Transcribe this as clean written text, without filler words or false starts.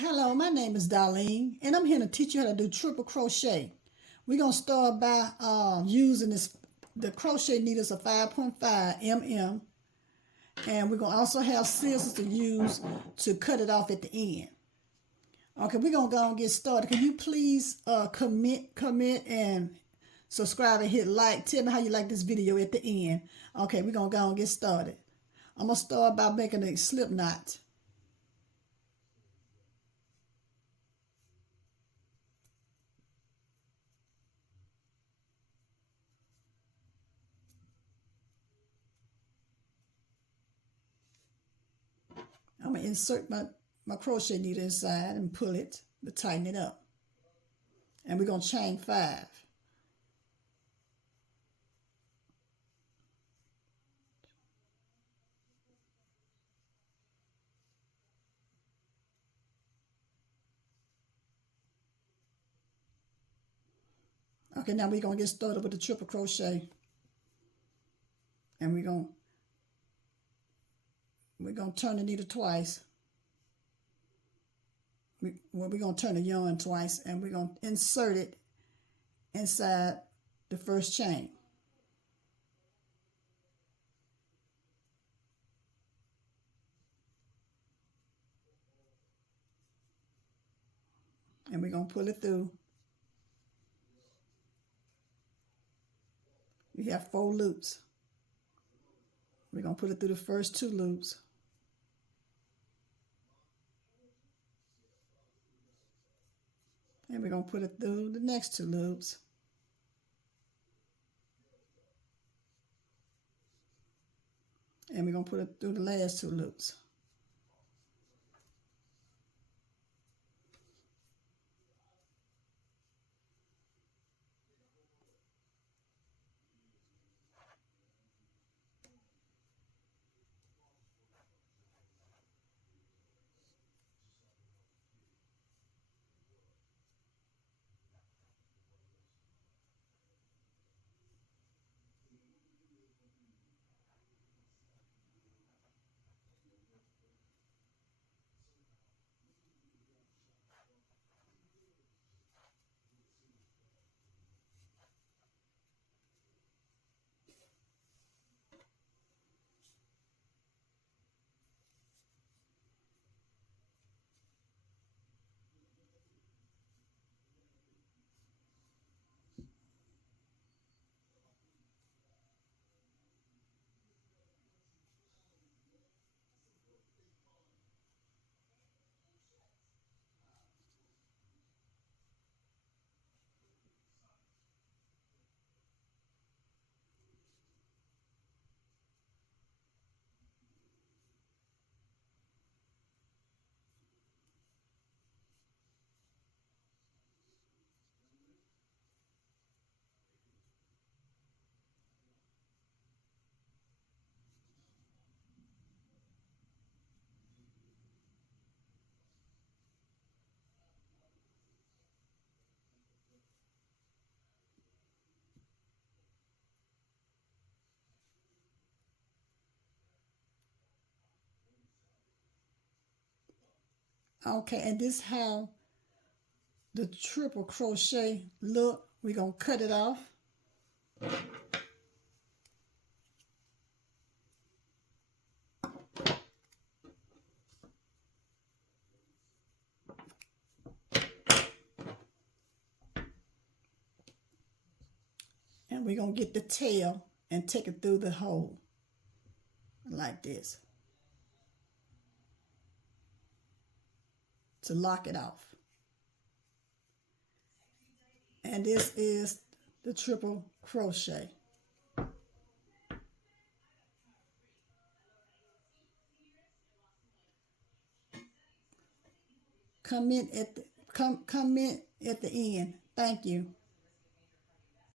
Hello, my name is Darlene, and I'm here to teach you how to do triple crochet. We're going to start by using the crochet needles of 5.5 mm, and we're going to also have scissors to use to cut it off at the end. Okay, we're going to go and get started. Can you please comment, and subscribe and hit like. Tell me how you like this video at the end. Okay, we're going to go and get started. I'm going to start by making a slip knot. I'm going to insert my crochet needle inside and pull it to tighten it up. And we're going to chain 5. Okay, now we're going to get started with the triple crochet. And we're going to turn the needle twice. We're going to turn the yarn twice, and we're going to insert it inside the first chain. And we're going to pull it through. We have 4 loops. We're going to put it through the first 2 loops. And we're going to put it through the next 2 loops. And we're going to put it through the last 2 loops. Okay, and this is how the triple crochet look. We're going to cut it off. And we're going to get the tail and take it through the hole like this to lock it off. And this is the triple crochet. Comment at the end. Thank you.